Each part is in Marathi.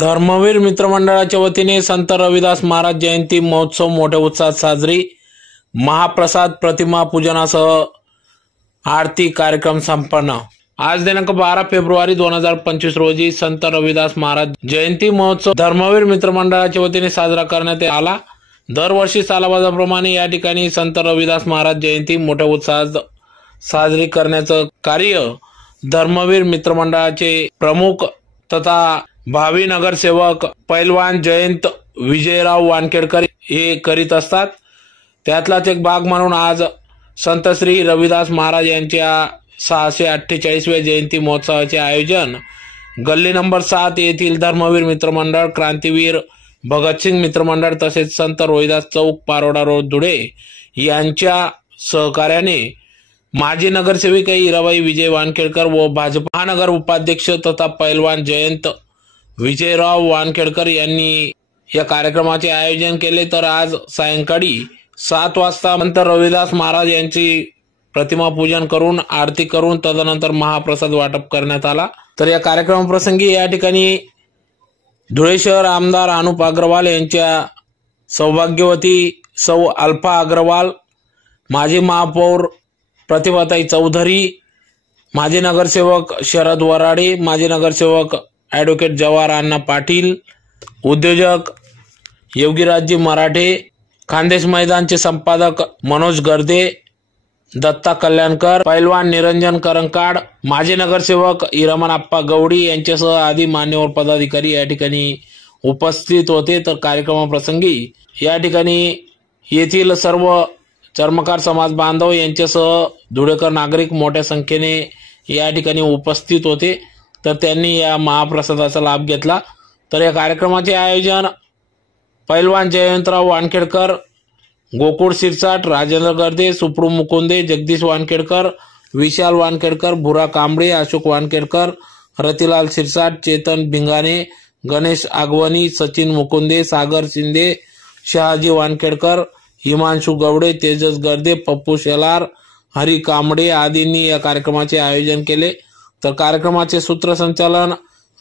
धर्मवीर मित्रमंडळाच्या वतीने संत रविदास महाराज जयंती महोत्सव मोठ्या उत्साहात साजरी। महाप्रसाद प्रतिमा पूजनासह आरती कार्यक्रम संपन्न। आज दिनांक 12 फेब्रुवारी 2025 रोजी संत रविदास महाराज जयंती महोत्सव धर्मवीर मित्रमंडळाच्या वतीने साजरा करण्यात आला। दरवर्षी सालाबादाप्रमाणे या ठिकाणी संत रविदास महाराज जयंती मोठ्या उत्साहात साजरी करण्याचं कार्य धर्मवीर मित्रमंडळाचे प्रमुख तथा भावी नगरसेवक पैलवान जयंत विजयराव वानखेडकर हे करीत असतात। त्यातलाच एक भाग म्हणून आज संत श्री रविदास महाराज यांच्या 648व्या जयंती महोत्सवाचे आयोजन गल्ली नंबर 7 येथील धर्मवीर मित्रमंडळ, क्रांतीवीर भगतसिंग मित्रमंडळ तसेच संत रोहिदास चौक, पारोडा रोड, धुळे यांच्या सहकार्याने माजी नगरसेविका हिराबाई विजय वानखेडकर व भाजप महानगर उपाध्यक्ष तथा पैलवान जयंत विजयराव वानखेडकर यांनी या कार्यक्रमाचे आयोजन केले। तर आज सायंकाळी 7 वाजता संत रविदास महाराज यांची प्रतिमा पूजन करून आरती करून तदनंतर महाप्रसाद वाटप करण्यात आला। तर या कार्यक्रमाप्रसंगी या ठिकाणी धुळे शहर आमदार अनुप अग्रवाल यांच्या सौभाग्यवती सौ अल्फा अग्रवाल, माजी महापौर प्रतिभाताई चौधरी, माजी नगरसेवक शरद वराडे, माजी नगरसेवक ॲडव्होकेट जवाहर अण्णा पाटील, उद्योजक योगीराजजी मराठे, खानदेश मैदानचे संपादक मनोज गर्दे, दत्ता कल्याणकर, पैलवान निरंजन करंकाड, माजी नगरसेवक हिरामनप्पा गवडी यांच्यासह आदी मान्यवर पदाधिकारी या ठिकाणी उपस्थित होते। तर कार्यक्रमाप्रसंगी या ठिकाणी येथील सर्व चर्मकार समाज बांधव यांच्यासह धुळेकर नागरिक मोठ्या संख्येने या ठिकाणी उपस्थित होते। तर त्यांनी या महाप्रसादाचा लाभ घेतला। तर या कार्यक्रमाचे आयोजन पैलवान जयंतराव वानखेडकर, गोकुळ शिरसाट, राजेंद्र गर्दे, सुप्रू मुकुंदे, जगदीश वानखेडकर, विशाल वानखेडकर, भुरा कांबळे, अशोक वानखेडकर, रतिलाल शिरसाट, चेतन भिंगाणे, गणेश आगवणी, सचिन मुकुंदे, सागर शिंदे, शहाजी वानखेडकर, हिमांशु गवडे, तेजस गर्दे, पप्पू शेलार, हरी कांबळे आदींनी या कार्यक्रमाचे आयोजन केले। तर कार्यक्रमाचे सूत्रसंचालन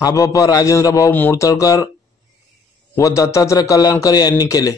हाबापर राजेंद्रभाऊ मुर्तळकर व दत्तात्रय कल्याणकर यांनी केले।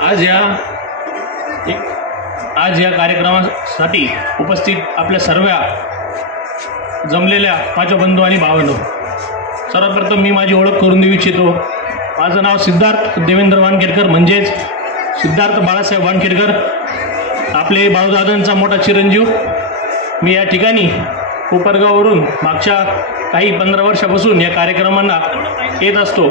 आज या कार्यक्रमासाठी उपस्थित आपल्या सर्व जमलेल्या माझ्या बंधू आणि भावांनो, सर्वप्रथम मी माझी ओळख करून देऊ इच्छितो। माझं नाव सिद्धार्थ देवेंद्र वानखेडकर, म्हणजेच सिद्धार्थ बाळासाहेब वानखेडकर, आपले बाळूदादांचा मोठा चिरंजीव। मी या ठिकाणी कोपरगाववरून मागच्या काही 15 वर्षापासून या कार्यक्रमांना येत असतो।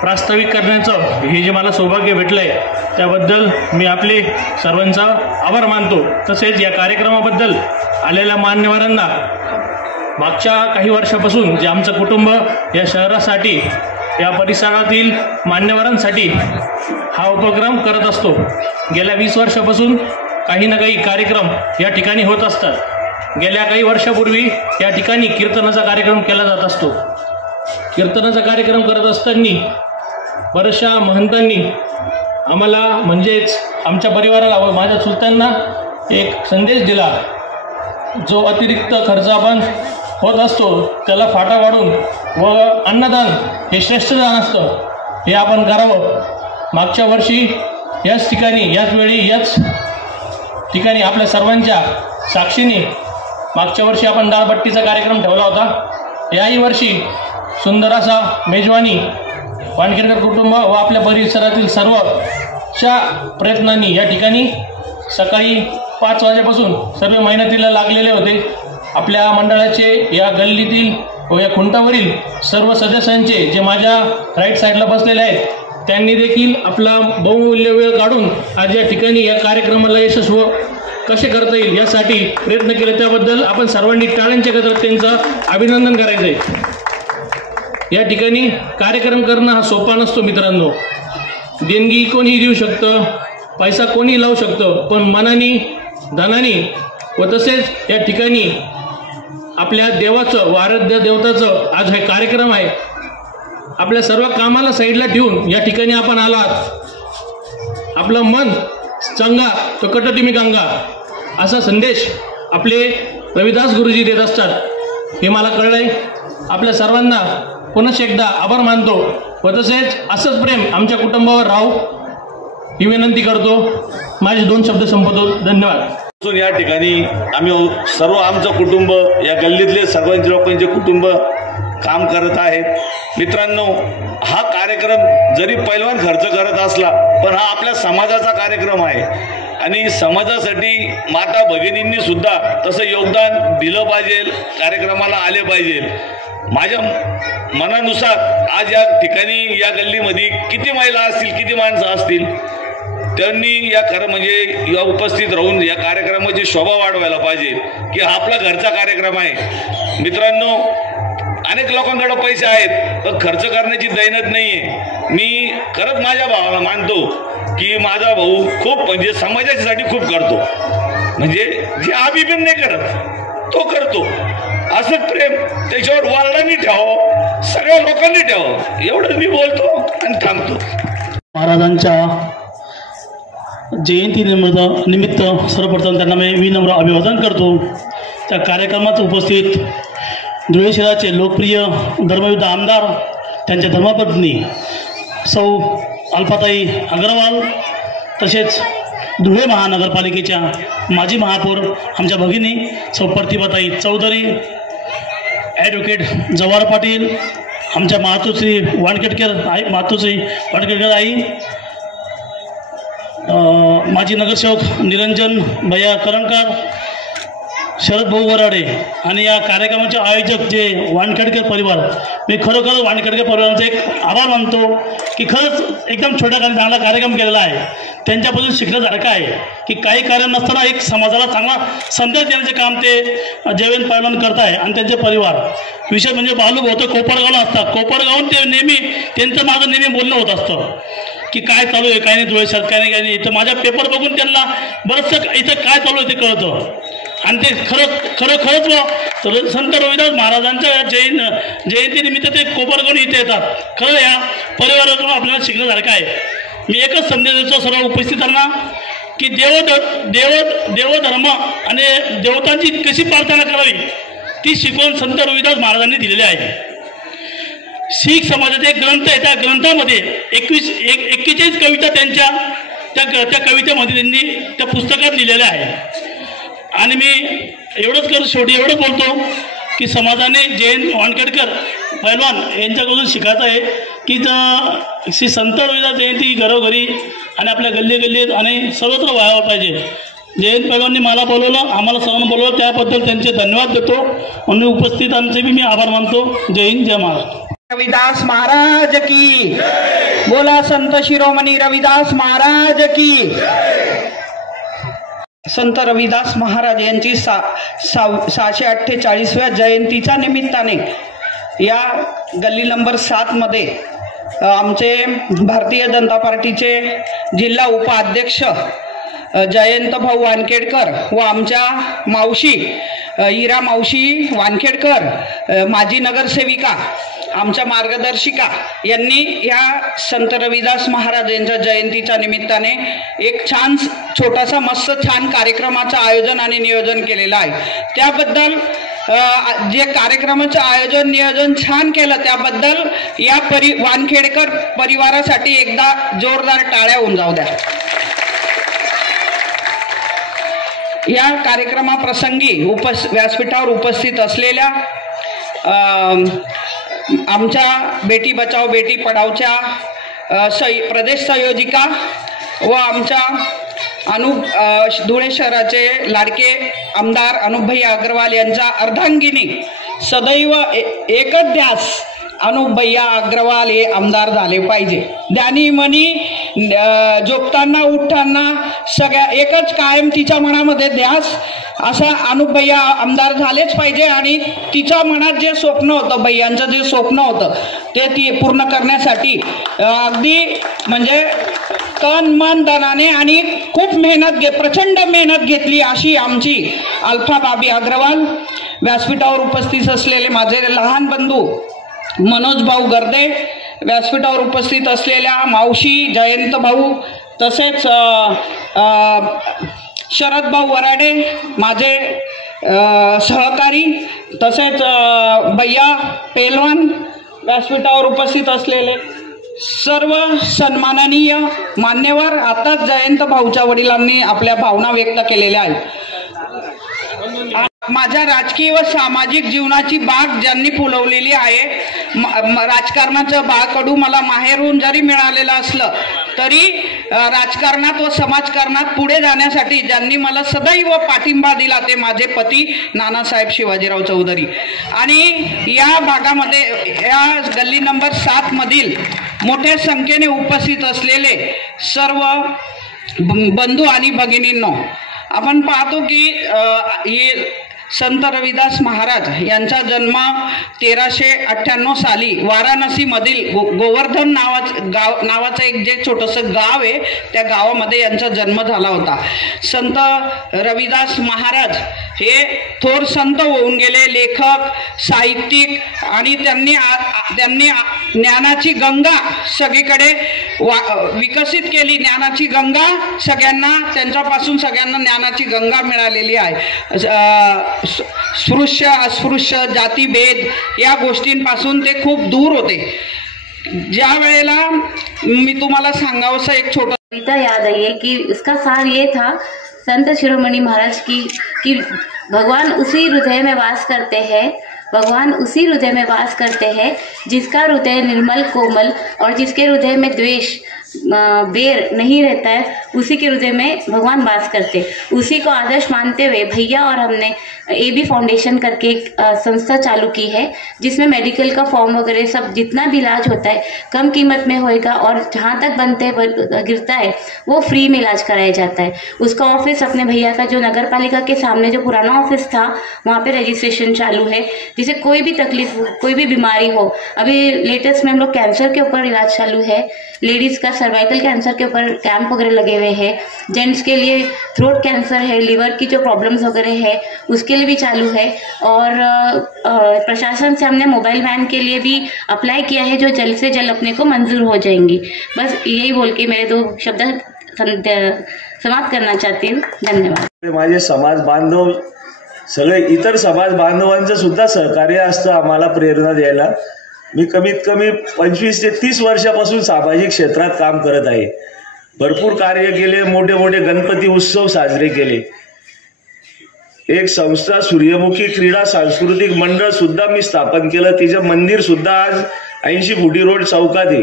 प्रास्ताविक करण्याचं हे जे मला सौभाग्य भेटलं आहे त्याबद्दल मी आपले सर्वांचा आभार मानतो। तसेच या कार्यक्रमाबद्दल आलेल्या मान्यवरांना मागच्या काही वर्षापासून जे आमचं कुटुंब या शहरासाठी, या परिसरातील मान्यवरांसाठी हा उपक्रम करत असतो। गेल्या 20 वर्षापासून काही ना काही कार्यक्रम या ठिकाणी होत असतात। गेल्या काही वर्षापूर्वी या ठिकाणी कीर्तनाचा कार्यक्रम केला जात असतो। कीर्तनाचा कार्यक्रम करत असताना बऱ्याचशा महंतांनी आम्हाला, म्हणजेच आमच्या परिवाराला व माझ्या चुलत्यांना एक संदेश दिला, जो अतिरिक्त खर्च आपण होत असतो त्याला फाटा काढून व अन्नदान हे श्रेष्ठ दान असतं, हे आपण करावं। मागच्या वर्षी याच ठिकाणी, याच वेळी, याच ठिकाणी आपल्या सर्वांच्या साक्षीने मागच्या वर्षी आपण डाळबट्टीचा कार्यक्रम ठेवला होता। याही वर्षी सुंदर असा मेजवानी वानखेडकर कुटुंब व आपल्या परिसरातील सर्वच्या प्रयत्नांनी या ठिकाणी सकाळी 5 वाजेपासून सर्व मेहनतीला लागलेले होते। आपल्या मंडळाचे या गल्लीतील व या खुंटावरील सर्व सदस्यांचे, जे माझ्या राईट साईडला बसलेले आहेत, त्यांनी देखील आपला बहुमूल्य वेळ काढून आज या ठिकाणी या कार्यक्रमाला यशस्वी कसे करता येईल यासाठी प्रयत्न केले। त्याबद्दल आपण सर्वांनी टाळ्यांच्या गजरात त्यांचं अभिनंदन करायचं आहे। या ठिकाणी कार्यक्रम करणं हा सोपा नसतो मित्रांनो। देणगी कोणी देऊ शकतं, पैसा कोणी लावू शकतं, पण मनाने, धनाने व तसेच या ठिकाणी आपल्या देवाचं व आराध्य देवताचं आज हा कार्यक्रम आहे। आपल्या सर्व कामाला साईडला ठेवून या ठिकाणी आपण आलात। आपलं मन चंगा तो कटटिमी गंगा असा संदेश आपले रविदास गुरुजी देत असतात, हे मला कळलंय। आपल्या सर्वांना पुनश्च एकदा आभार मानतो व तसेच असंच प्रेम आमच्या कुटुंबावर राहू ही विनंती करतो। माझे 2 शब्द संपवतो। धन्यवाद। या ठिकाणी आम्ही सर्व आमचं कुटुंब, या गल्लीतले सर्वांचे लोकांचे कुटुंब काम करत आहेत। मित्रांनो, हा कार्यक्रम जरी पैलवान खर्च करत असला, पण हा आपल्या समाजाचा कार्यक्रम आहे आणि समाजासाठी माता भगिनींनी सुद्धा तसं योगदान दिलं पाहिजे, कार्यक्रमाला आले पाहिजे। माझ्या मनानुसार आज या ठिकाणी या गल्लीमध्ये किती महिला असतील, किती माणसं असतील, त्यांनी या खरं म्हणजे या उपस्थित राहून या कार्यक्रमाची शोभा वाढवायला पाहिजे की हा आपला घरचा कार्यक्रम आहे। मित्रांनो, अनेक लोकांकडे पैसे आहेत पण खर्च करण्याची दैनत नाहीये। मी खरंच माझ्या भावाला मानतो की माझा भाऊ खूप म्हणजे समाजासाठी खूप करतो, म्हणजे जे अभिमान नाही करत तो करतो। असं प्रेम त्याच्यावर वारडांनी ठेवावं, सगळ्या लोकांनी ठेवावं, एवढं मी बोलतो आणि थांबतो। महाराजांच्या जयंतीनिमित्त सर्वप्रथम त्यांना मी विनम्र अभिवादन करतो। त्या कार्यक्रमात उपस्थित धुळे शहराचे लोकप्रिय धर्मयुद्ध आमदार, त्यांच्या धर्मपत्नी सौ अल्पाताई अग्रवाल, तसेच धुळे महानगरपालिकेच्या माजी महापौर आमच्या भगिनी सौ प्रतिभाताई चौधरी, ॲडव्होकेट जवाहर पाटील, आमच्या मातोश्री वानखेडकर आई, मातोश्री वानखेडकर आई, माजी नगरसेवक निरंजन भैया करंजकर, शरद भाऊ वराडे आणि या कार्यक्रमाचे आयोजक जे वानखेडकर परिवार, मी खरोखर वानखेडकर परिवाराचा एक आभार मानतो की खरंच एकदम छोट्या चांगला कार्यक्रम केलेला आहे। त्यांच्यापासून शिकण्यासारखं आहे की काही कार्य नसताना एक समाजाला चांगला संदेश देण्याचे काम ते जयवंत पैलवान करत आहे आणि त्यांचे परिवार। विशेष म्हणजे बालू भाऊ तर कोपरगावला असतात, कोपरगावून ते नेहमी त्यांचं माझं नेहमी बोलणं होत असतं की काय चालू आहे, काय नाही धुळे शहरात, काय नाही इथं माझ्या पेपर बघून त्यांना बरंचसं इथं काय चालू आहे ते कळतं आणि ते खरंच संत रविदास महाराजांच्या जयंतीनिमित्त ते कोपरगावून इथे येतात। खरं या परिवारातून आपल्याला शिकण्यासारखं आहे। मी एकच संदेश देतो सर्व उपस्थितांना की देवधर्म आणि देवतांची कशी प्रार्थना करावी ती शिकवण संत रविदास महाराजांनी दिलेली आहे। शीख समाजाचे ग्रंथ आहे, त्या ग्रंथामध्ये 41 कविता त्यांच्या त्या कवितेमध्ये त्यांनी त्या पुस्तकात लिहिलेल्या आहे. आणि मी शेवटी एवढंच बोलतो की समाजाने जयंत वानखेडकर पैलवान यांच्याकडून शिकायचं आहे की श्री संत रविदास जयंती घरोघरी आणि आपल्या गल्लीत आणि सर्वत्र व्हायला पाहिजे. जयंत पैलवाननी मला बोलवलं, आम्हाला सर्वांना बोलवलं, त्याबद्दल त्यांचे धन्यवाद देतो. म्हणून उपस्थितांचे मी आभार मानतो. जय हिंद, जय महाराष्ट्र. रविदास महाराज की बोला. संत शिरोमणी रविदास महाराज की. संत रविदास महाराज यांची 648व्या जयंतीच्या निमित्ताने या गल्ली नंबर 7 मध्ये आमचे भारतीय जनता पार्टीचे जिल्हा उपाध्यक्ष जयंत भाऊ वानखेडकर व आमच्या मावशी इरा मावशी वानखेडकर, माजी नगरसेविका, आमच्या मार्गदर्शिका यांनी या संत रविदास महाराज यांच्या जयंतीच्या निमित्ताने एक छोटासा मस्त छान कार्यक्रमाचं आयोजन आणि नियोजन केलेलं आहे. त्याबद्दल जे कार्यक्रमाचं आयोजन नियोजन छान केलं त्याबद्दल या वानखेडकर परिवारासाठी एकदा जोरदार टाळ्या होऊन जाऊ द्या. या कार्यक्रमाप्रसंगी व्यासपीठावर उपस्थित असलेल्या आमच्या बेटी बचाओ बेटी पढाओच्या प्रदेश संयोजिका व आमच्या धुळे शहराचे लाडके आमदार अनुपभैया अग्रवाल यांच्या अर्धांगिनी सदैव एकच ध्यास अनुपभैया अग्रवाल हे आमदार झाले पाहिजे. ध्यानी मनी झोपताना उठताना सगळ्या एकच कायम तिच्या मनामध्ये ध्यास असा अनुपभैया आमदार झालेच पाहिजे. आणि तिच्या मनात जे स्वप्न होतं, भैयांचं जे स्वप्न होतं ते ती पूर्ण करण्यासाठी अगदी म्हणजे तन मन धनाने आणि खूप प्रचंड मेहनत घेतली अशी आमची अल्फा बाबी अग्रवाल. व्यासपीठावर उपस्थित असलेले माझे लहान बंधू मनोज भाऊ गर्दे, व्यासपीठावर उपस्थित असलेल्या मावशी जयंत भाऊ, तसेच शरद भाऊ वराडे माझे सहकारी, तसेच भैया पेलवान, व्यासपीठावर उपस्थित असलेले सर्व सन्माननीय मान्यवर. आताच जयंत भाऊच्या वडिलांनी आपल्या भावना व्यक्त केलेल्या आहेत. माझ्या राजकीय व सामाजिक जीवनाची बाग ज्यांनी फुलवलेली आहे, राजकारणाचं बाळकडू मला माहेरून जरी मिळालेलं असलं तरी राजकारणात व समाजकारणात पुढे जाण्यासाठी ज्यांनी मला सदैव पाठिंबा दिला ते माझे पती नानासाहेब शिवाजीराव चौधरी. आणि या भागामध्ये या गल्ली नंबर 7 मधील मोठ्या संख्येने उपस्थित असलेले सर्व बंधू आणि भगिनींनो, आपण पाहतो की हे संत रविदास महाराज यांचा जन्म 1398 साली वाराणसीमधील गोवर्धन नावाचं एक जे छोटंसं गाव आहे त्या गावामध्ये यांचा जन्म झाला होता. संत रविदास महाराज हे थोर संत होऊन गेले, लेखक, साहित्यिक, आणि त्यांनी ज्ञानाची गंगा सगळीकडे विकसित केली. ज्ञानाची गंगा त्यांच्यापासून सगळ्यांना ज्ञानाची गंगा मिळालेली आहे. स्पृश्य अस्पृश्य जातीभेद या गोष्टींपासून ते खूप दूर होते. ज्या वेळेला मी तुम्हाला सांगावंसं एक छोटा कविता याद आई है कि उसका सार ये था संत शिरोमणि महाराज की कि भगवान उसी हृदय में वास करते हैं, भगवान उसी हृदय में वास करते हैं जिसका हृदय निर्मल कोमल और जिसके हृदय में द्वेष बेर नहीं रहता है, उसी के हृदय में भगवान वास करते. उसी को आदर्श मानते हुए भैया और हमने AB फाउंडेशन करके एक संस्था चालू की है जिसमें मेडिकल का फॉर्म वगैरह सब जितना भी इलाज होता है कम कीमत में होएगा और जहाँ तक बनते गिरता है वो फ्री में इलाज कराया जाता है. उसका ऑफिस अपने भैया का जो नगर पालिका के सामने जो पुराना ऑफिस था वहाँ पे रजिस्ट्रेशन चालू है. जिसे कोई भी तकलीफ कोई भी बीमारी हो, अभी लेटेस्ट में हम लोग कैंसर के ऊपर इलाज चालू है, लेडीज़ का सर्वाइकल कैंसर के ऊपर कैंप वगैरह लगे हुए हैं, जेंट्स के लिए थ्रोट कैंसर है, लिवर की जो प्रॉब्लम्स वगैरह है उसके लिए भी चालू है. और प्रशासन से हमने मोबाइल वैन के लिए भी अप्लाई किया है जो जल्द से जल्द अपने को मंजूर हो जाएंगी. बस यही बोल के मेरे 2 शब्द समाप्त करना चाहती हूँ. धन्यवाद. माझे समाज बांधव सगळे इतर समाज बांधवांचं सुद्धा सहकार्य असतं आम्हाला प्रेरणा द्यायला. मी कमीत कमी 25 ते 30 वर्षापासून सामाजिक क्षेत्रात काम करत आहे. भरपूर कार्य केले, मोठे मोठे गणपती उत्सव साजरे केले. एक संस्था सूर्यमुखी क्रीडा सांस्कृतिक मंडळ सुद्धा मी स्थापन केलं. तिचं मंदिर सुद्धा आज 80 फुटी रोड चौकात आहे.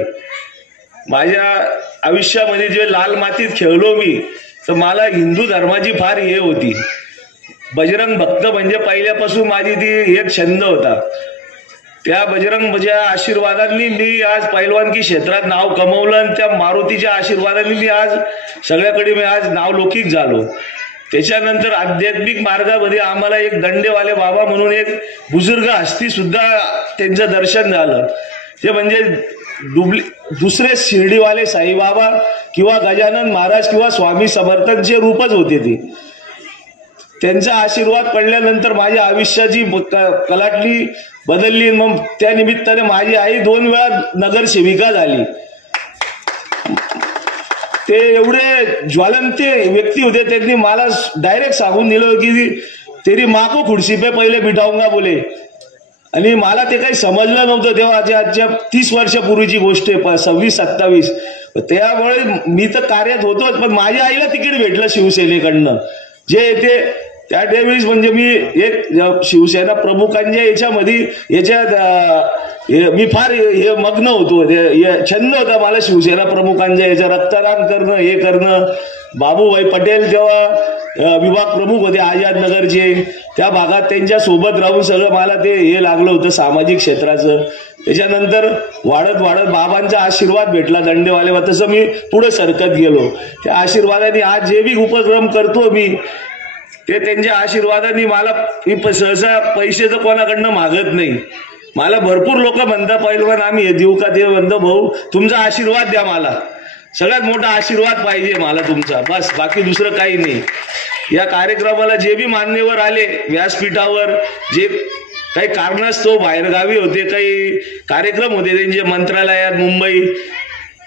माझ्या आयुष्यामध्ये जे लाल मातीत खेळलो मी, तर मला हिंदू धर्माची फार हे होती. बजरंग भक्त म्हणजे पहिल्यापासून माझी ती एक छंद होता. त्या बजरंगच्या आशीर्वादांनी मी आज पैलवानकी क्षेत्रात नाव कमवलं आणि त्या मारुतीच्या आशीर्वादांनी मी आज सगळ्याकडे मी आज नावलौकिक झालो. त्याच्यानंतर आध्यात्मिक मार्गामध्ये आम्हाला एक दंडेवाले बाबा म्हणून एक बुजुर्ग हस्ती सुद्धा त्यांचं दर्शन झालं. ते म्हणजे दुसरे शिर्डीवाले साईबाबा किंवा गजानन महाराज किंवा स्वामी समर्थांचे रूपच होते ते. त्यांचा आशीर्वाद पडल्यानंतर माझ्या आयुष्याची कलाटणी बदलली. मग त्या निमित्ताने माझी आई 2 वेळा नगरसेविका झाली. ते एवढे ज्वलंत व्यक्ती होते, त्यांनी मला डायरेक्ट सांगून दिलं की तेरी माँ को खुर्सी पे पहिले बिठाऊंगा बोले. आणि मला ते काही समजलं नव्हतं तेव्हा. आजच्या 30 वर्षापूर्वीची गोष्ट आहे, 26-27. त्यामुळे मी तर कार्यात होतोच, पण माझ्या आईला तिकीट भेटलं शिवसेनेकडनं. जे ते त्या त्यावेळेस म्हणजे मी एक शिवसेना प्रमुखांच्या याच्यात मी फार हे मग्न होतो. छंद होता मला शिवसेना प्रमुखांच्या याच्या रक्तदान करणं, हे करणं. बाबूभाई पटेल जेव्हा विभाग प्रमुख होते आझाद नगरचे, त्या भागात त्यांच्या सोबत राहून सगळं मला ते हे लागलं होतं सामाजिक क्षेत्राचं. त्याच्यानंतर वाढत वाढत बाबांचा आशीर्वाद भेटला दंडेवाले, तसं मी पुढे सरकत गेलो. त्या आशीर्वादाने आज जे बी उपक्रम करतो मी, ते त्यांच्या आशीर्वादाने मला मी सहसा पैसे तर कोणाकडनं मागत नाही. मला भरपूर लोक म्हणतात पैलवान आम्ही हे देऊ का, ते म्हणतो भाऊ तुमचा आशीर्वाद द्या, मला सगळ्यात मोठा आशीर्वाद पाहिजे मला तुमचा, बस, बाकी दुसरं काही नाही. या कार्यक्रमाला जे बी मान्यवर आले व्यासपीठावर, जे काही कारणास्तव बाहेरगावी होते, काही कार्यक्रम होते त्यांचे मंत्रालयात मुंबई,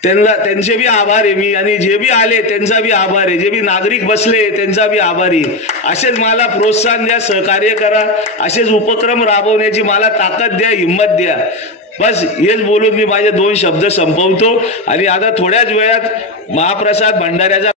त्यांचे बी आभार आहे मी. आणि जे बी आले त्यांचा बी आभार आहे. जे बी नागरिक बसले त्यांचा बी आभारी. असेच मला प्रोत्साहन द्या, सहकार्य करा, असेच उपक्रम राबवण्याची मला ताकद द्या, हिंमत द्या. बस हेच बोलून मी माझे 2 शब्द संपवतो. आणि आता थोड्याच वेळात महाप्रसाद भंडाऱ्याचा